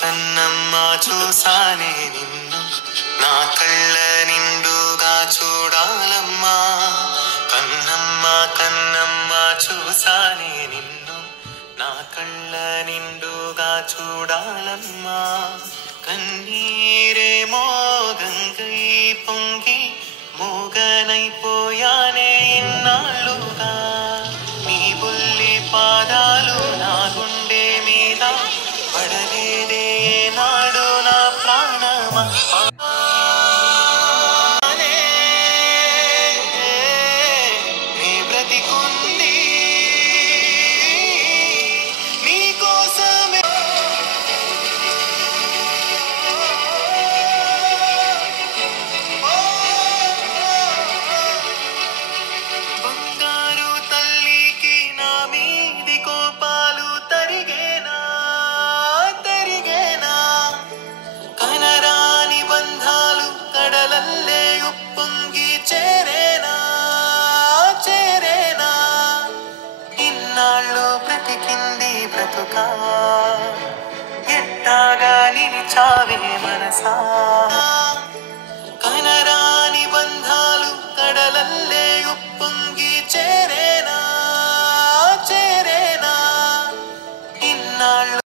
కన్నమ్మ చూసానే నిన్ను నా కళ్ళ నిండుగా చూడాలమ్మా. కన్నమ్మ కన్నమ్మ చూసానే నిన్ను నా కళ్ళ నిండుగా చూడాలమ్మా. కన్నీరేమో గంగై పొంగి మూగనైపోయానే ఇన్నాళ్ళుగా. నీ బుల్లి పాదాలు నా గుండె మీద పడలేదే నాడు నా ప్రాణమా. నీ బ్రతికుంది నీ కోసమే. బంగారు తల్లికి నా మీది కోపాలు తరిగేనా తరిగేనా. కనరాని బంధాలు కడలల్లే ఉప్పొంగి చేరేనా చేరేనా. ఇన్నాళ్ళు బ్రతికింది బ్రతుకా ఎట్టాగా నిలిచావే మనసా.